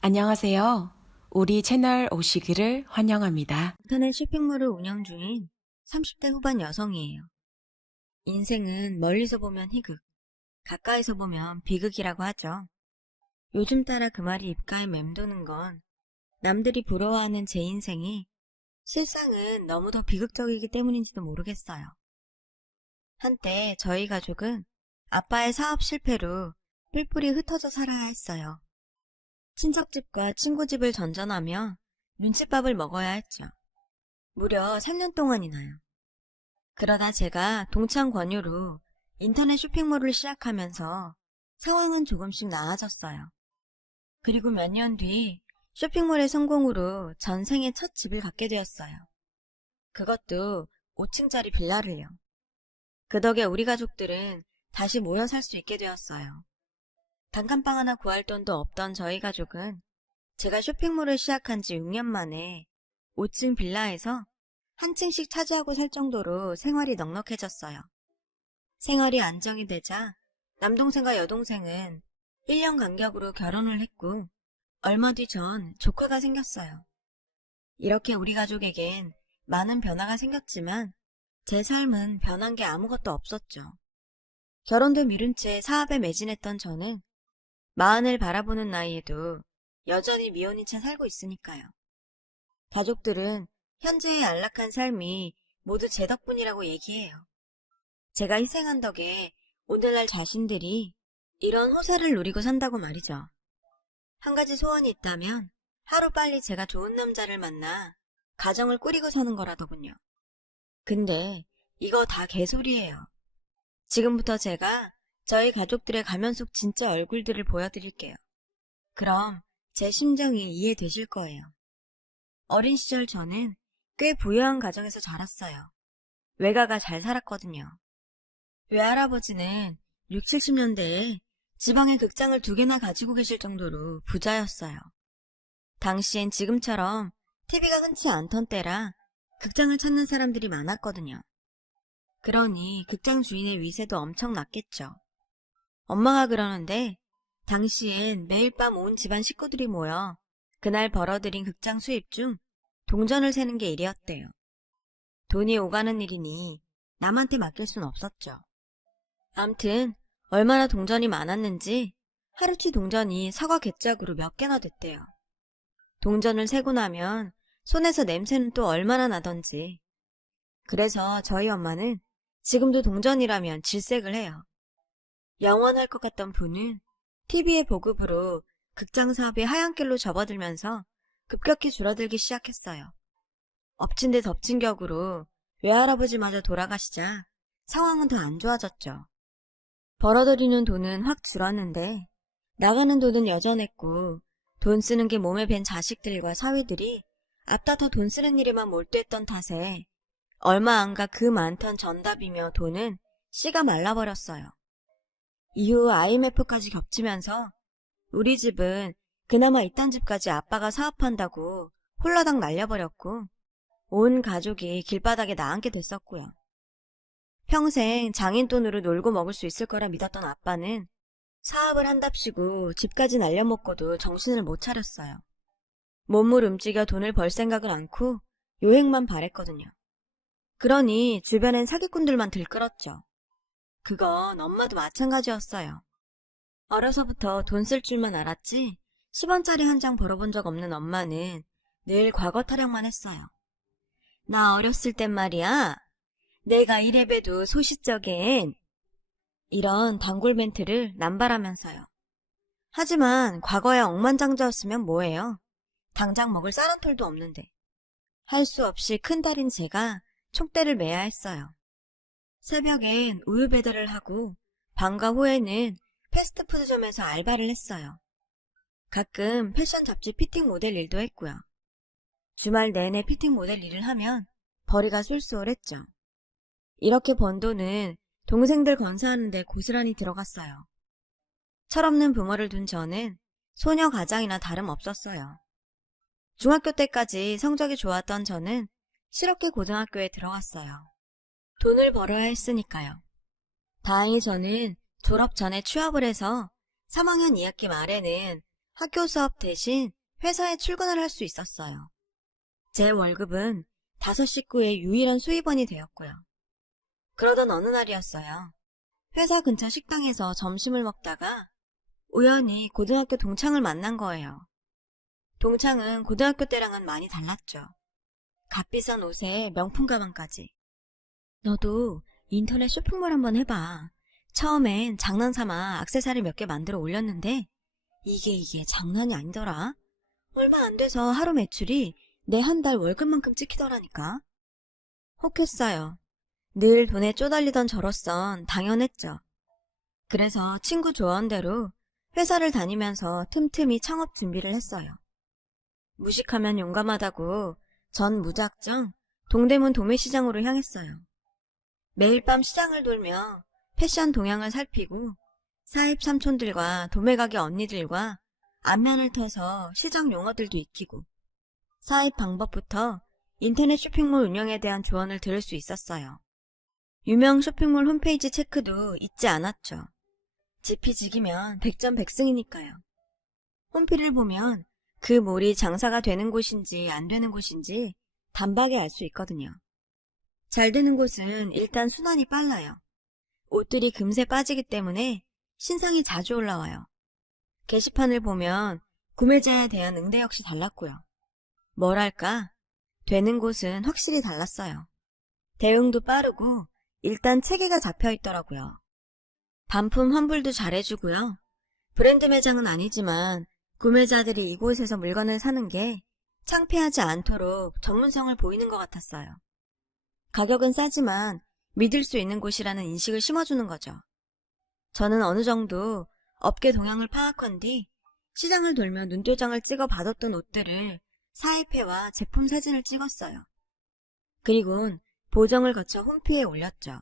안녕하세요. 우리 채널 오시기를 환영합니다. 인터넷 쇼핑몰을 운영 중인 30대 후반 여성이에요. 인생은 멀리서 보면 희극, 가까이서 보면 비극이라고 하죠. 요즘 따라 그 말이 입가에 맴도는 건 남들이 부러워하는 제 인생이 실상은 너무도 비극적이기 때문인지도 모르겠어요. 한때 저희 가족은 아빠의 사업 실패로 뿔뿔이 흩어져 살아야 했어요. 친척집과 친구집을 전전하며 눈칫밥을 먹어야 했죠. 무려 3년 동안이나요. 그러다 제가 동창 권유로 인터넷 쇼핑몰을 시작하면서 상황은 조금씩 나아졌어요. 그리고 몇 년 뒤 쇼핑몰의 성공으로 전생에 첫 집을 갖게 되었어요. 그것도 5층짜리 빌라를요. 그 덕에 우리 가족들은 다시 모여 살 수 있게 되었어요. 단칸방 하나 구할 돈도 없던 저희 가족은 제가 쇼핑몰을 시작한 지 6년 만에 5층 빌라에서 한 층씩 차지하고 살 정도로 생활이 넉넉해졌어요. 생활이 안정이 되자 남동생과 여동생은 1년 간격으로 결혼을 했고 얼마 뒤 전 조카가 생겼어요. 이렇게 우리 가족에겐 많은 변화가 생겼지만 제 삶은 변한 게 아무것도 없었죠. 결혼도 미룬 채 사업에 매진했던 저는 마흔을 바라보는 나이에도 여전히 미혼인 채 살고 있으니까요. 가족들은 현재의 안락한 삶이 모두 제 덕분이라고 얘기해요. 제가 희생한 덕에 오늘날 자신들이 이런 호사를 누리고 산다고 말이죠. 한 가지 소원이 있다면 하루빨리 제가 좋은 남자를 만나 가정을 꾸리고 사는 거라더군요. 근데 이거 다 개소리예요. 지금부터 제가 저희 가족들의 가면 속 진짜 얼굴들을 보여드릴게요. 그럼 제 심정이 이해되실 거예요. 어린 시절 저는 꽤 부유한 가정에서 자랐어요. 외가가 잘 살았거든요. 외할아버지는 6, 70년대에 지방에 극장을 2개나 가지고 계실 정도로 부자였어요. 당시엔 지금처럼 TV가 흔치 않던 때라 극장을 찾는 사람들이 많았거든요. 그러니 극장 주인의 위세도 엄청 났겠죠. 엄마가 그러는데 당시엔 매일 밤 온 집안 식구들이 모여 그날 벌어들인 극장 수입 중 동전을 세는 게 일이었대요. 돈이 오가는 일이니 남한테 맡길 순 없었죠. 암튼 얼마나 동전이 많았는지 하루치 동전이 사과 갯짝으로 몇 개나 됐대요. 동전을 세고 나면 손에서 냄새는 또 얼마나 나던지. 그래서 저희 엄마는 지금도 동전이라면 질색을 해요. 영원할 것 같던 부는 TV의 보급으로 극장 사업이 하얀 길로 접어들면서 급격히 줄어들기 시작했어요. 엎친 데 덮친 격으로 외할아버지마저 돌아가시자 상황은 더 안 좋아졌죠. 벌어들이는 돈은 확 줄었는데 나가는 돈은 여전했고 돈 쓰는 게 몸에 밴 자식들과 사위들이 앞다퉈 돈 쓰는 일에만 몰두했던 탓에 얼마 안 가 그 많던 전답이며 돈은 씨가 말라버렸어요. 이후 IMF까지 겹치면서 우리 집은 그나마 있던 집까지 아빠가 사업한다고 홀라당 날려버렸고 온 가족이 길바닥에 나앉게 됐었고요. 평생 장인돈으로 놀고 먹을 수 있을 거라 믿었던 아빠는 사업을 한답시고 집까지 날려먹고도 정신을 못 차렸어요. 몸을 움직여 돈을 벌 생각을 않고 요행만 바랬거든요. 그러니 주변엔 사기꾼들만 들끓었죠. 그건 엄마도 마찬가지였어요. 어려서부터 돈 쓸 줄만 알았지 10원짜리 한 장 벌어본 적 없는 엄마는 늘 과거 타령만 했어요. 나 어렸을 땐 말이야. 내가 이래봬도 소시적엔 이런 단골 멘트를 남발하면서요. 하지만 과거에 억만장자였으면 뭐해요. 당장 먹을 쌀 한 톨도 없는데. 할 수 없이 큰딸인 제가 촉대를 매야 했어요. 새벽엔 우유 배달을 하고 방과 후에는 패스트푸드점에서 알바를 했어요. 가끔 패션 잡지 피팅 모델 일도 했고요. 주말 내내 피팅 모델 일을 하면 벌이가 쏠쏠했죠. 이렇게 번 돈은 동생들 건사하는 데 고스란히 들어갔어요. 철없는 부모를 둔 저는 소녀 가장이나 다름없었어요. 중학교 때까지 성적이 좋았던 저는 실업계 고등학교에 들어갔어요. 돈을 벌어야 했으니까요. 다행히 저는 졸업 전에 취업을 해서 3학년 2학기 말에는 학교 수업 대신 회사에 출근을 할 수 있었어요. 제 월급은 5식구의 유일한 수입원이 되었고요. 그러던 어느 날이었어요. 회사 근처 식당에서 점심을 먹다가 우연히 고등학교 동창을 만난 거예요. 동창은 고등학교 때랑은 많이 달랐죠. 값비싼 옷에 명품 가방까지. 너도 인터넷 쇼핑몰 한번 해봐. 처음엔 장난삼아 액세서리 몇 개 만들어 올렸는데 이게 장난이 아니더라. 얼마 안 돼서 하루 매출이 내 한 달 월급만큼 찍히더라니까. 혹했어요. 늘 돈에 쪼달리던 저로선 당연했죠. 그래서 친구 조언대로 회사를 다니면서 틈틈이 창업 준비를 했어요. 무식하면 용감하다고 전 무작정 동대문 도매시장으로 향했어요. 매일 밤 시장을 돌며 패션 동향을 살피고 사입 삼촌들과 도매가게 언니들과 안면을 터서 시장 용어들도 익히고 사입 방법부터 인터넷 쇼핑몰 운영에 대한 조언을 들을 수 있었어요. 유명 쇼핑몰 홈페이지 체크도 잊지 않았죠. 지피지기면 백전백승이니까요. 홈피를 보면 그 몰이 장사가 되는 곳인지 안 되는 곳인지 단박에 알 수 있거든요. 잘 되는 곳은 일단 순환이 빨라요. 옷들이 금세 빠지기 때문에 신상이 자주 올라와요. 게시판을 보면 구매자에 대한 응대 역시 달랐고요. 뭐랄까, 되는 곳은 확실히 달랐어요. 대응도 빠르고 일단 체계가 잡혀 있더라고요. 반품 환불도 잘해주고요. 브랜드 매장은 아니지만 구매자들이 이곳에서 물건을 사는 게 창피하지 않도록 전문성을 보이는 것 같았어요. 가격은 싸지만 믿을 수 있는 곳이라는 인식을 심어주는 거죠. 저는 어느 정도 업계 동향을 파악한 뒤 시장을 돌며 눈도장을 찍어 받았던 옷들을 사입회와 제품 사진을 찍었어요. 그리곤 보정을 거쳐 홈피에 올렸죠.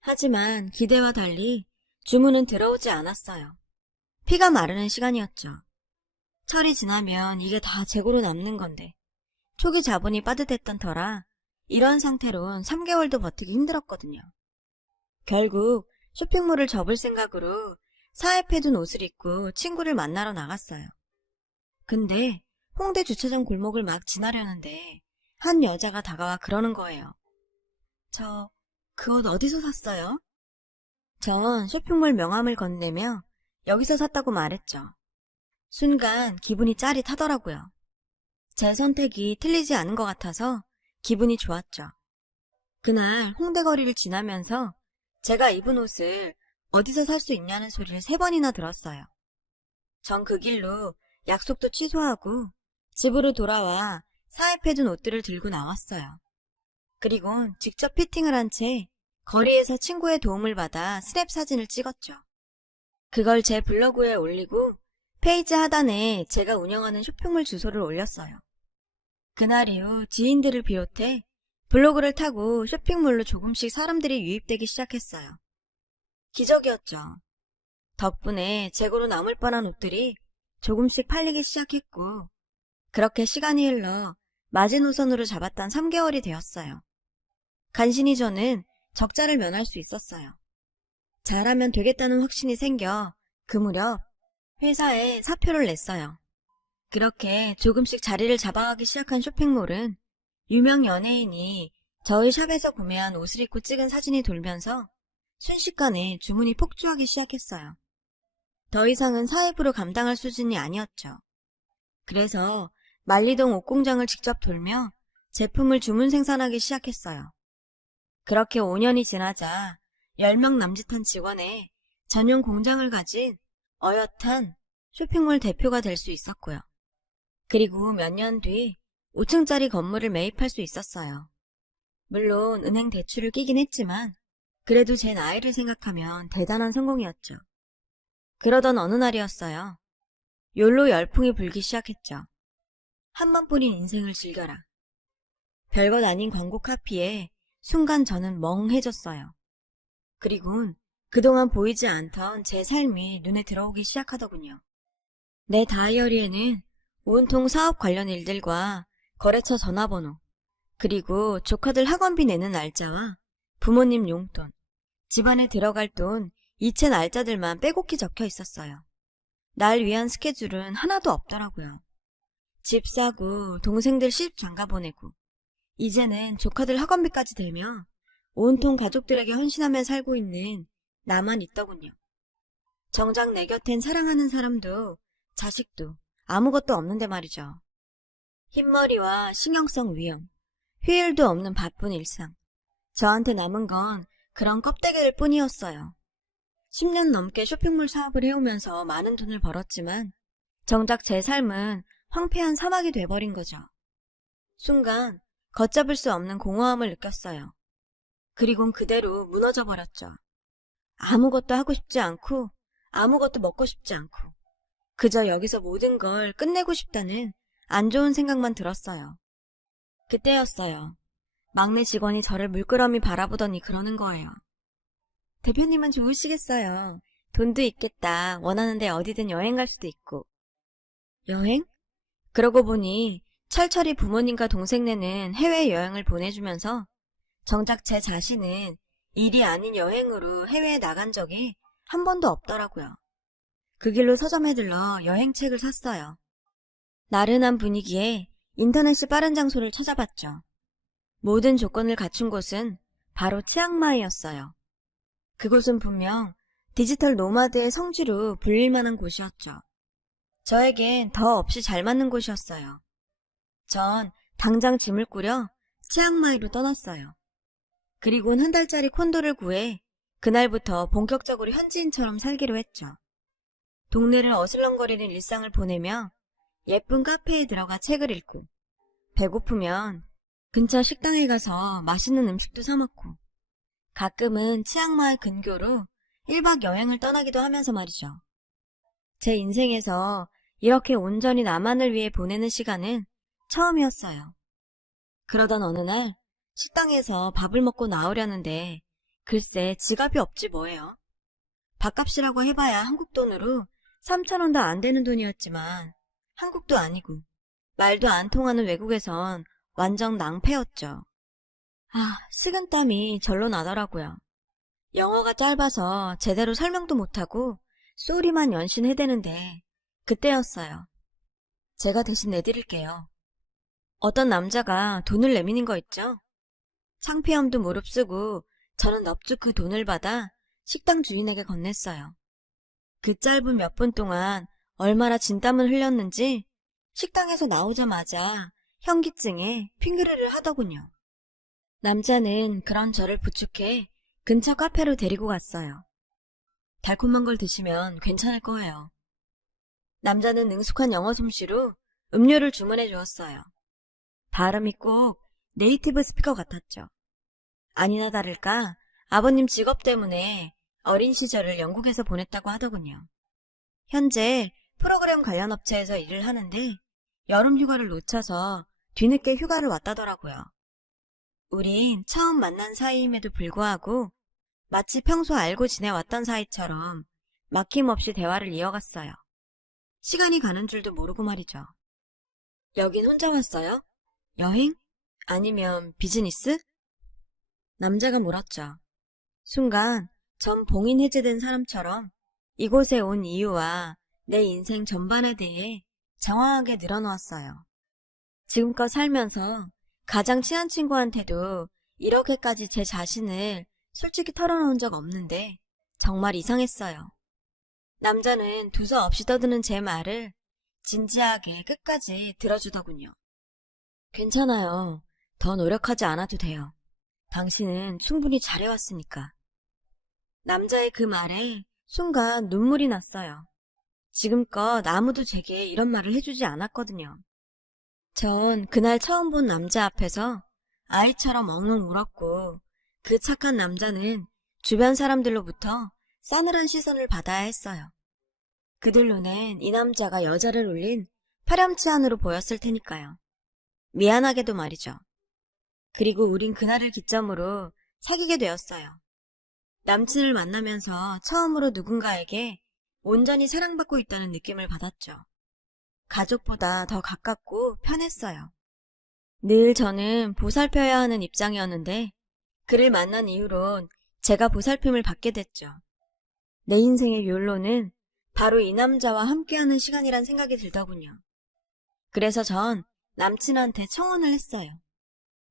하지만 기대와 달리 주문은 들어오지 않았어요. 피가 마르는 시간이었죠. 철이 지나면 이게 다 재고로 남는 건데 초기 자본이 빠듯했던 터라 이런 상태론 3개월도 버티기 힘들었거든요. 결국 쇼핑몰을 접을 생각으로 사입해둔 옷을 입고 친구를 만나러 나갔어요. 근데 홍대 주차장 골목을 막 지나려는데 한 여자가 다가와 그러는 거예요. 저 그 옷 어디서 샀어요? 전 쇼핑몰 명함을 건네며 여기서 샀다고 말했죠. 순간 기분이 짜릿하더라고요. 제 선택이 틀리지 않은 것 같아서 기분이 좋았죠. 그날 홍대 거리를 지나면서 제가 입은 옷을 어디서 살 수 있냐는 소리를 3번이나 들었어요. 전 그 길로 약속도 취소하고 집으로 돌아와 사입해둔 옷들을 들고 나왔어요. 그리곤 직접 피팅을 한 채 거리에서 친구의 도움을 받아 스냅 사진을 찍었죠. 그걸 제 블로그에 올리고 페이지 하단에 제가 운영하는 쇼핑몰 주소를 올렸어요. 그날 이후 지인들을 비롯해 블로그를 타고 쇼핑몰로 조금씩 사람들이 유입되기 시작했어요. 기적이었죠. 덕분에 재고로 남을 뻔한 옷들이 조금씩 팔리기 시작했고 그렇게 시간이 흘러 마지노선으로 잡았던 3개월이 되었어요. 간신히 저는 적자를 면할 수 있었어요. 잘하면 되겠다는 확신이 생겨 그 무렵 회사에 사표를 냈어요. 그렇게 조금씩 자리를 잡아가기 시작한 쇼핑몰은 유명 연예인이 저희 샵에서 구매한 옷을 입고 찍은 사진이 돌면서 순식간에 주문이 폭주하기 시작했어요. 더 이상은 사입으로 감당할 수준이 아니었죠. 그래서 만리동 옷공장을 직접 돌며 제품을 주문 생산하기 시작했어요. 그렇게 5년이 지나자 10명 남짓한 직원의 전용 공장을 가진 어엿한 쇼핑몰 대표가 될 수 있었고요. 그리고 몇 년 뒤 5층짜리 건물을 매입할 수 있었어요. 물론 은행 대출을 끼긴 했지만 그래도 제 나이를 생각하면 대단한 성공이었죠. 그러던 어느 날이었어요. 욜로 열풍이 불기 시작했죠. 한 번뿐인 인생을 즐겨라. 별것 아닌 광고 카피에 순간 저는 멍해졌어요. 그리곤 그동안 보이지 않던 제 삶이 눈에 들어오기 시작하더군요. 내 다이어리에는 온통 사업 관련 일들과 거래처 전화번호, 그리고 조카들 학원비 내는 날짜와 부모님 용돈, 집안에 들어갈 돈, 이체 날짜들만 빼곡히 적혀 있었어요. 날 위한 스케줄은 하나도 없더라고요. 집 사고 동생들 시집 장가 보내고 이제는 조카들 학원비까지 대며 온통 가족들에게 헌신하며 살고 있는 나만 있더군요. 정작 내 곁엔 사랑하는 사람도 자식도 아무것도 없는데 말이죠. 흰머리와 신경성 위험, 휴일도 없는 바쁜 일상. 저한테 남은 건 그런 껍데기일 뿐이었어요. 10년 넘게 쇼핑몰 사업을 해오면서 많은 돈을 벌었지만 정작 제 삶은 황폐한 사막이 돼버린 거죠. 순간 걷잡을 수 없는 공허함을 느꼈어요. 그리곤 그대로 무너져 버렸죠. 아무것도 하고 싶지 않고 아무것도 먹고 싶지 않고 그저 여기서 모든 걸 끝내고 싶다는 안 좋은 생각만 들었어요. 그때였어요. 막내 직원이 저를 물끄러미 바라보더니 그러는 거예요. 대표님은 좋으시겠어요. 돈도 있겠다. 원하는데 어디든 여행 갈 수도 있고. 여행? 그러고 보니 철철이 부모님과 동생네는 해외여행을 보내주면서 정작 제 자신은 일이 아닌 여행으로 해외에 나간 적이 한 번도 없더라고요. 그 길로 서점에 들러 여행책을 샀어요. 나른한 분위기에 인터넷이 빠른 장소를 찾아봤죠. 모든 조건을 갖춘 곳은 바로 치앙마이였어요. 그곳은 분명 디지털 노마드의 성지로 불릴 만한 곳이었죠. 저에겐 더 없이 잘 맞는 곳이었어요. 전 당장 짐을 꾸려 치앙마이로 떠났어요. 그리곤 한 달짜리 콘도를 구해 그날부터 본격적으로 현지인처럼 살기로 했죠. 동네를 어슬렁거리는 일상을 보내며 예쁜 카페에 들어가 책을 읽고 배고프면 근처 식당에 가서 맛있는 음식도 사 먹고 가끔은 치앙마이 근교로 1박 여행을 떠나기도 하면서 말이죠. 제 인생에서 이렇게 온전히 나만을 위해 보내는 시간은 처음이었어요. 그러던 어느 날 식당에서 밥을 먹고 나오려는데 글쎄 지갑이 없지 뭐예요. 밥값이라고 해봐야 한국 돈으로 3,000원도 안 되는 돈이었지만 한국도 아니고 말도 안 통하는 외국에선 완전 낭패였죠. 식은땀이 절로 나더라고요. 영어가 짧아서 제대로 설명도 못하고 쏘리만 연신해대는데 그때였어요. 제가 대신 내드릴게요. 어떤 남자가 돈을 내미는 거 있죠? 창피함도 무릅쓰고 저는 넙죽 그 돈을 받아 식당 주인에게 건넸어요. 그 짧은 몇 분 동안 얼마나 진땀을 흘렸는지 식당에서 나오자마자 현기증에 핑그르르 하더군요. 남자는 그런 저를 부축해 근처 카페로 데리고 갔어요. 달콤한 걸 드시면 괜찮을 거예요. 남자는 능숙한 영어 솜씨로 음료를 주문해 주었어요. 발음이 꼭 네이티브 스피커 같았죠. 아니나 다를까 아버님 직업 때문에 어린 시절을 영국에서 보냈다고 하더군요. 현재 프로그램 관련 업체에서 일을 하는데 여름 휴가를 놓쳐서 뒤늦게 휴가를 왔다더라고요. 우린 처음 만난 사이임에도 불구하고 마치 평소 알고 지내왔던 사이처럼 막힘없이 대화를 이어갔어요. 시간이 가는 줄도 모르고 말이죠. 여긴 혼자 왔어요? 여행? 아니면 비즈니스? 남자가 물었죠. 순간 전 봉인 해제된 사람처럼 이곳에 온 이유와 내 인생 전반에 대해 장황하게 늘어놓았어요. 지금껏 살면서 가장 친한 친구한테도 이렇게까지 제 자신을 솔직히 털어놓은 적 없는데 정말 이상했어요. 남자는 두서없이 떠드는 제 말을 진지하게 끝까지 들어주더군요. 괜찮아요. 더 노력하지 않아도 돼요. 당신은 충분히 잘해왔으니까. 남자의 그 말에 순간 눈물이 났어요. 지금껏 아무도 제게 이런 말을 해주지 않았거든요. 전 그날 처음 본 남자 앞에서 아이처럼 엉엉 울었고 그 착한 남자는 주변 사람들로부터 싸늘한 시선을 받아야 했어요. 그들 눈엔 이 남자가 여자를 울린 파렴치한으로 보였을 테니까요. 미안하게도 말이죠. 그리고 우린 그날을 기점으로 사귀게 되었어요. 남친을 만나면서 처음으로 누군가에게 온전히 사랑받고 있다는 느낌을 받았죠. 가족보다 더 가깝고 편했어요. 늘 저는 보살펴야 하는 입장이었는데 그를 만난 이후론 제가 보살핌을 받게 됐죠. 내 인생의 욜로는 바로 이 남자와 함께하는 시간이란 생각이 들더군요. 그래서 전 남친한테 청혼을 했어요.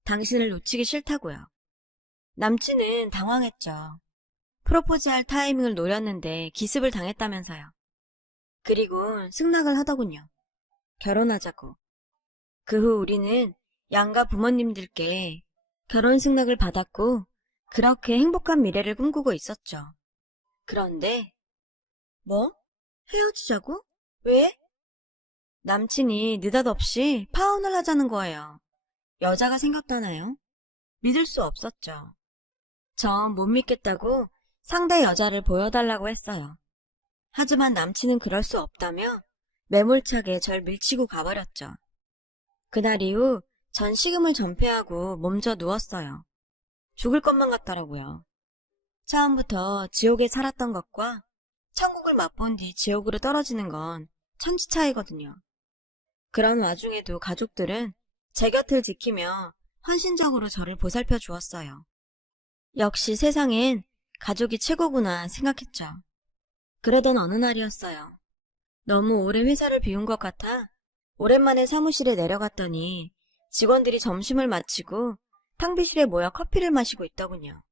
당신을 놓치기 싫다고요. 남친은 당황했죠. 프로포즈할 타이밍을 노렸는데 기습을 당했다면서요. 그리고 승낙을 하더군요. 결혼하자고. 그 후 우리는 양가 부모님들께 결혼 승낙을 받았고 그렇게 행복한 미래를 꿈꾸고 있었죠. 그런데 뭐? 헤어지자고? 왜? 남친이 느닷없이 파혼을 하자는 거예요. 여자가 생겼다나요? 믿을 수 없었죠. 전 못 믿겠다고 상대 여자를 보여달라고 했어요. 하지만 남친은 그럴 수 없다며 매몰차게 절 밀치고 가버렸죠. 그날 이후 전 식음을 전폐하고 몸져 누웠어요. 죽을 것만 같더라고요. 처음부터 지옥에 살았던 것과 천국을 맛본 뒤 지옥으로 떨어지는 건 천지 차이거든요. 그런 와중에도 가족들은 제 곁을 지키며 헌신적으로 저를 보살펴 주었어요. 역시 세상엔 가족이 최고구나 생각했죠. 그러던 어느 날이었어요. 너무 오래 회사를 비운 것 같아 오랜만에 사무실에 내려갔더니 직원들이 점심을 마치고 탕비실에 모여 커피를 마시고 있더군요.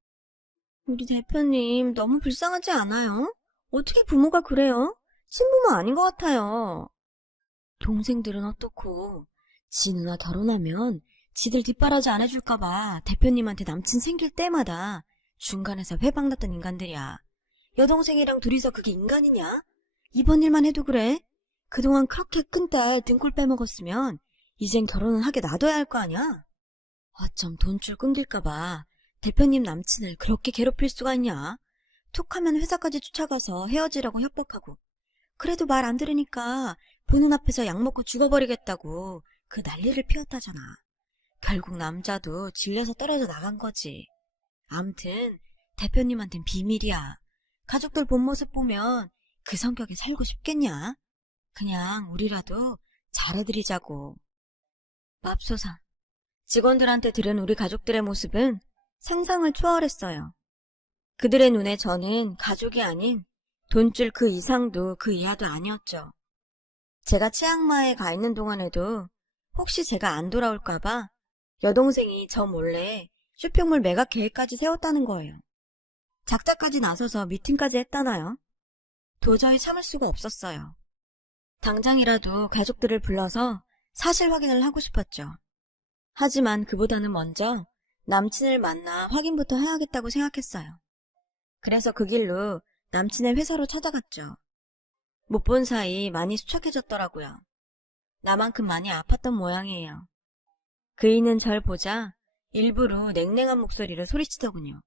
우리 대표님 너무 불쌍하지 않아요? 어떻게 부모가 그래요? 친부모 아닌 것 같아요. 동생들은 어떻고 지 누나 결혼하면 지들 뒷바라지 안 해줄까봐 대표님한테 남친 생길 때마다 중간에서 회방났던 인간들이야. 여동생이랑 둘이서 그게 인간이냐? 이번 일만 해도 그래? 그동안 그렇게 큰 딸 등골 빼먹었으면 이젠 결혼은 하게 놔둬야 할 거 아냐? 어쩜 돈줄 끊길까봐 대표님 남친을 그렇게 괴롭힐 수가 있냐? 툭하면 회사까지 쫓아가서 헤어지라고 협박하고 그래도 말 안 들으니까 보는 앞에서 약 먹고 죽어버리겠다고 그 난리를 피웠다잖아. 결국 남자도 질려서 떨어져 나간 거지. 암튼 대표님한텐 비밀이야. 가족들 본 모습 보면 그 성격에 살고 싶겠냐? 그냥 우리라도 잘해드리자고. 맙소사. 직원들한테 들은 우리 가족들의 모습은 상상을 초월했어요. 그들의 눈에 저는 가족이 아닌 돈줄 그 이상도 그 이하도 아니었죠. 제가 치앙마이에 가 있는 동안에도 혹시 제가 안 돌아올까봐 여동생이 저 몰래 쇼핑몰 매각 계획까지 세웠다는 거예요. 작자까지 나서서 미팅까지 했다나요? 도저히 참을 수가 없었어요. 당장이라도 가족들을 불러서 사실 확인을 하고 싶었죠. 하지만 그보다는 먼저 남친을 만나 확인부터 해야겠다고 생각했어요. 그래서 그 길로 남친의 회사로 찾아갔죠. 못 본 사이 많이 수척해졌더라고요. 나만큼 많이 아팠던 모양이에요. 그이는 절 보자 일부러 냉랭한 목소리로 소리치더군요.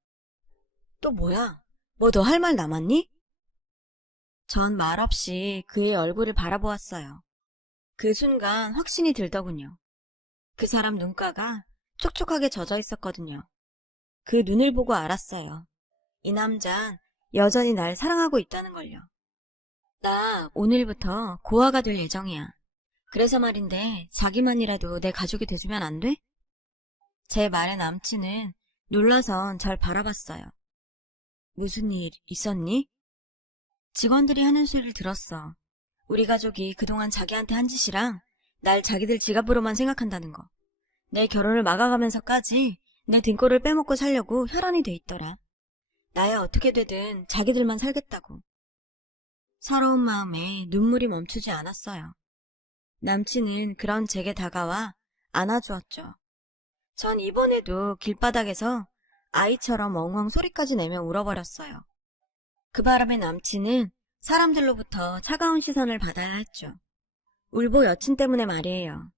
또 뭐야? 뭐 더 할 말 남았니? 전 말없이 그의 얼굴을 바라보았어요. 그 순간 확신이 들더군요. 그 사람 눈가가 촉촉하게 젖어 있었거든요. 그 눈을 보고 알았어요. 이 남잔 여전히 날 사랑하고 있다는 걸요. 나 오늘부터 고아가 될 예정이야. 그래서 말인데 자기만이라도 내 가족이 돼주면 안 돼? 제 말에 남친은 놀라선 절 바라봤어요. 무슨 일 있었니? 직원들이 하는 소리를 들었어. 우리 가족이 그동안 자기한테 한 짓이랑 날 자기들 지갑으로만 생각한다는 거. 내 결혼을 막아가면서까지 내 등골을 빼먹고 살려고 혈안이 돼 있더라. 나야 어떻게 되든 자기들만 살겠다고. 서러운 마음에 눈물이 멈추지 않았어요. 남친은 그런 제게 다가와 안아주었죠. 전 이번에도 길바닥에서 아이처럼 엉엉 소리까지 내며 울어버렸어요. 그 바람에 남친은 사람들로부터 차가운 시선을 받아야 했죠. 울보 여친 때문에 말이에요.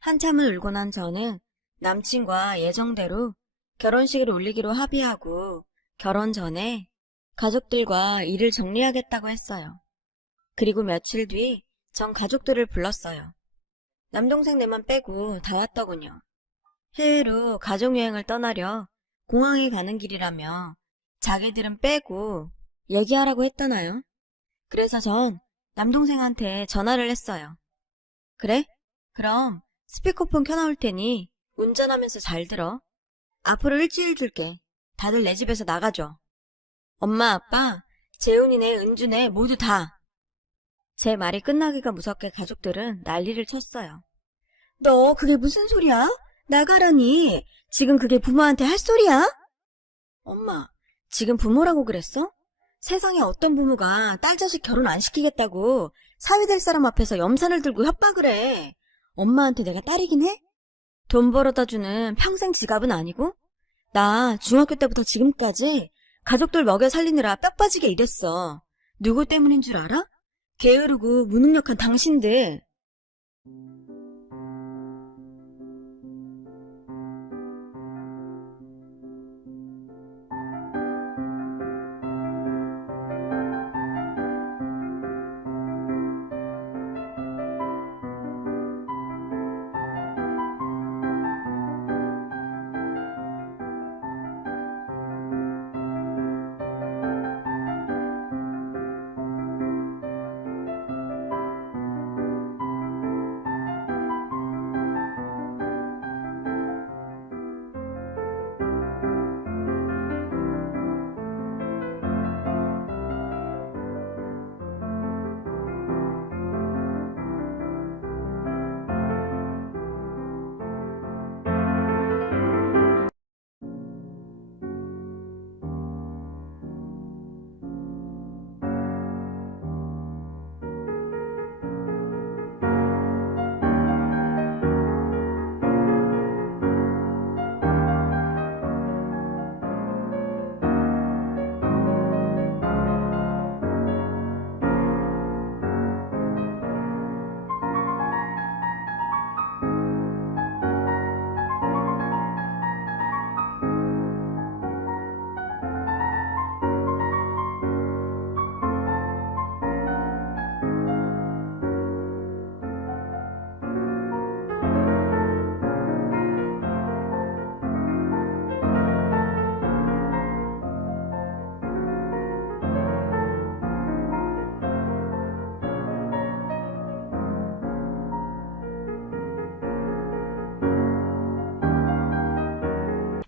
한참을 울고 난 저는 남친과 예정대로 결혼식을 올리기로 합의하고 결혼 전에 가족들과 일을 정리하겠다고 했어요. 그리고 며칠 뒤 전 가족들을 불렀어요. 남동생 네만 빼고 다 왔더군요. 해외로 가족여행을 떠나려 공항에 가는 길이라며 자기들은 빼고 얘기하라고 했다나요? 그래서 전 남동생한테 전화를 했어요. 그래? 그럼 스피커폰 켜놓을 테니 운전하면서 잘 들어. 앞으로 일주일 줄게. 다들 내 집에서 나가줘. 엄마, 아빠, 재훈이네, 은주네 모두 다. 제 말이 끝나기가 무섭게 가족들은 난리를 쳤어요. 너 그게 무슨 소리야? 나가라니. 지금 그게 부모한테 할 소리야? 엄마, 지금 부모라고 그랬어? 세상에 어떤 부모가 딸 자식 결혼 안 시키겠다고 사위 될 사람 앞에서 염산을 들고 협박을 해. 엄마한테 내가 딸이긴 해? 돈 벌어다 주는 평생 지갑은 아니고? 나 중학교 때부터 지금까지 가족들 먹여 살리느라 뼈 빠지게 일했어. 누구 때문인 줄 알아? 게으르고 무능력한 당신들.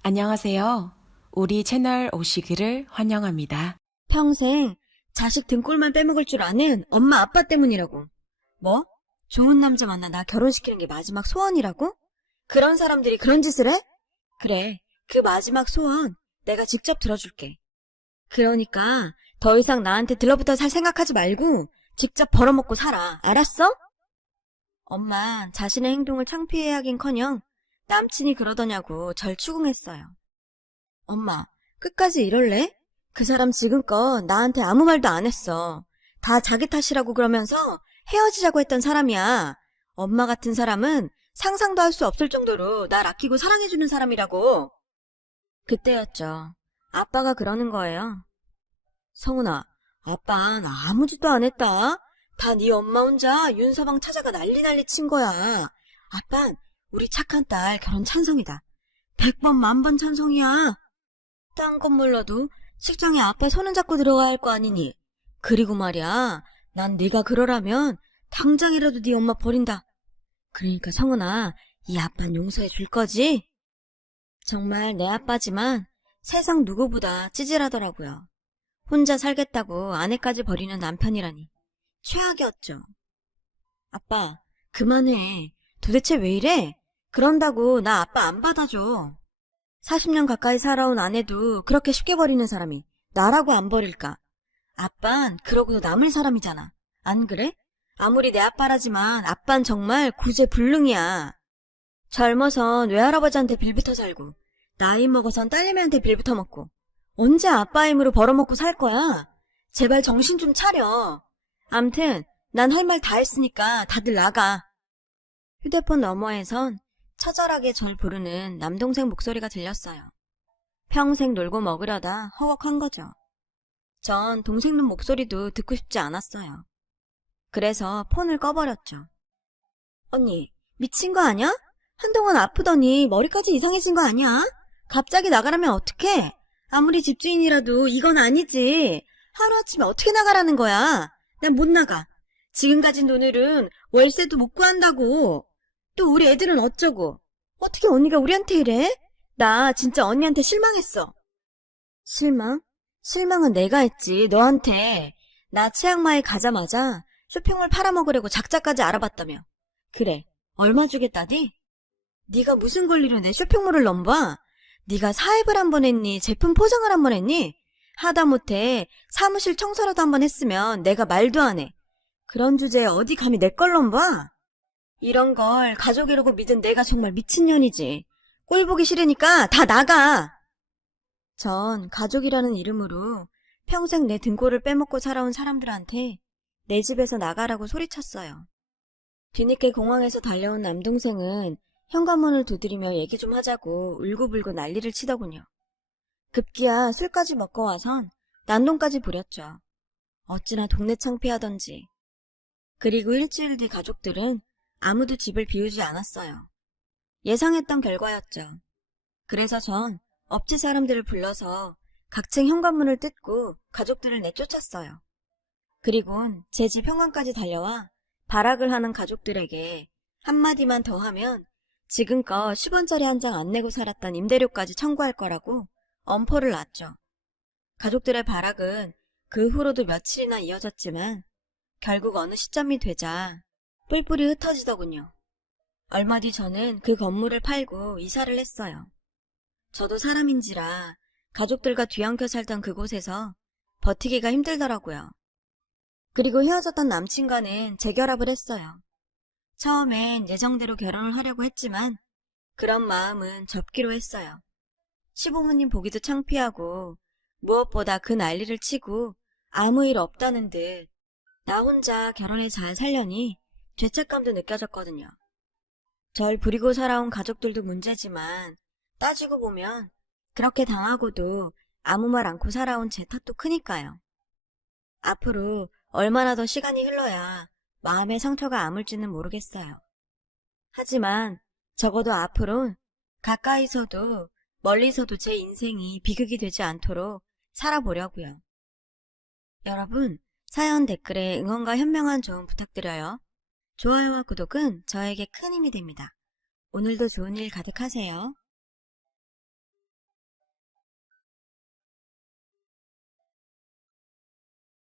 안녕하세요. 우리 채널 오시기를 환영합니다. 평생 자식 등골만 빼먹을 줄 아는 엄마 아빠 때문이라고. 뭐? 좋은 남자 만나 나 결혼시키는 게 마지막 소원이라고? 그런 사람들이 그런 짓을 해? 그래, 그 마지막 소원 내가 직접 들어줄게. 그러니까 더 이상 나한테 들러붙어 살 생각하지 말고 직접 벌어먹고 살아. 알았어? 엄만 자신의 행동을 창피해하긴커녕 땀친이 그러더냐고 절 추궁했어요. 엄마, 끝까지 이럴래? 그 사람 지금껏 나한테 아무 말도 안 했어. 다 자기 탓이라고 그러면서 헤어지자고 했던 사람이야. 엄마 같은 사람은 상상도 할 수 없을 정도로 날 아끼고 사랑해주는 사람이라고. 그때였죠. 아빠가 그러는 거예요. 성훈아, 아빠 나 아무 짓도 안 했다. 다 네 엄마 혼자 윤서방 찾아가 난리 친 거야. 아빤 우리 착한 딸 결혼 찬성이다. 100번 만번 찬성이야. 딴 건 몰라도 식장에 아빠 손을 잡고 들어가야 할 거 아니니. 그리고 말이야, 난 네가 그러라면 당장이라도 네 엄마 버린다. 그러니까 성은아, 이 아빠는 용서해 줄 거지? 정말 내 아빠지만 세상 누구보다 찌질하더라고요. 혼자 살겠다고 아내까지 버리는 남편이라니. 최악이었죠. 아빠, 그만해. 도대체 왜 이래? 그런다고 나 아빠 안 받아줘. 40년 가까이 살아온 아내도 그렇게 쉽게 버리는 사람이 나라고 안 버릴까? 아빤 그러고도 남을 사람이잖아. 안 그래? 아무리 내 아빠라지만 아빤 정말 구제불능이야. 젊어선 외할아버지한테 빌붙어 살고 나이 먹어선 딸내미한테 빌붙어 먹고 언제 아빠 힘으로 벌어먹고 살 거야? 제발 정신 좀 차려. 암튼 난 할 말 다 했으니까 다들 나가. 휴대폰 너머에선 처절하게 절 부르는 남동생 목소리가 들렸어요. 평생 놀고 먹으려다 허걱한 거죠. 전 동생놈 목소리도 듣고 싶지 않았어요. 그래서 폰을 꺼버렸죠. 언니, 미친 거 아냐? 한동안 아프더니 머리까지 이상해진 거 아니야? 갑자기 나가라면 어떡해? 아무리 집주인이라도 이건 아니지. 하루아침에 어떻게 나가라는 거야? 난 못 나가. 지금 가진 돈으로는 월세도 못 구한다고. 또 우리 애들은 어쩌고. 어떻게 언니가 우리한테 이래? 나 진짜 언니한테 실망했어. 실망? 실망은 내가 했지, 너한테. 나 치앙마이 가자마자 쇼핑몰 팔아먹으려고 작자까지 알아봤다며. 그래, 얼마 주겠다디? 네가 무슨 권리로 내 쇼핑몰을 넘봐? 네가 사입을 한번 했니? 제품 포장을 한번 했니? 하다못해 사무실 청소라도 한번 했으면 내가 말도 안 해. 그런 주제에 어디 감히 내 걸 넘봐? 이런 걸 가족이라고 믿은 내가 정말 미친년이지. 꼴 보기 싫으니까 다 나가! 전 가족이라는 이름으로 평생 내 등골을 빼먹고 살아온 사람들한테 내 집에서 나가라고 소리쳤어요. 뒤늦게 공항에서 달려온 남동생은 현관문을 두드리며 얘기 좀 하자고 울고불고 난리를 치더군요. 급기야 술까지 먹고 와선 난동까지 부렸죠. 어찌나 동네 창피하던지. 그리고 일주일 뒤 가족들은 아무도 집을 비우지 않았어요. 예상했던 결과였죠. 그래서 전 업체 사람들을 불러서 각층 현관문을 뜯고 가족들을 내쫓았어요. 그리곤 제 집 현관까지 달려와 발악을 하는 가족들에게 한마디만 더 하면 지금껏 10원짜리 한 장 안 내고 살았던 임대료까지 청구할 거라고 엄포를 놨죠. 가족들의 발악은 그 후로도 며칠이나 이어졌지만 결국 어느 시점이 되자 뿔뿔이 흩어지더군요. 얼마 뒤 저는 그 건물을 팔고 이사를 했어요. 저도 사람인지라 가족들과 뒤엉켜 살던 그곳에서 버티기가 힘들더라고요. 그리고 헤어졌던 남친과는 재결합을 했어요. 처음엔 예정대로 결혼을 하려고 했지만 그런 마음은 접기로 했어요. 시부모님 보기도 창피하고 무엇보다 그 난리를 치고 아무 일 없다는 듯 나 혼자 결혼에 잘 살려니 죄책감도 느껴졌거든요. 절 부리고 살아온 가족들도 문제지만 따지고 보면 그렇게 당하고도 아무 말 않고 살아온 제 탓도 크니까요. 앞으로 얼마나 더 시간이 흘러야 마음의 상처가 아물지는 모르겠어요. 하지만 적어도 앞으론 가까이서도 멀리서도 제 인생이 비극이 되지 않도록 살아보려고요. 여러분, 사연 댓글에 응원과 현명한 조언 부탁드려요. 좋아요와 구독은 저에게 큰 힘이 됩니다. 오늘도 좋은 일 가득하세요.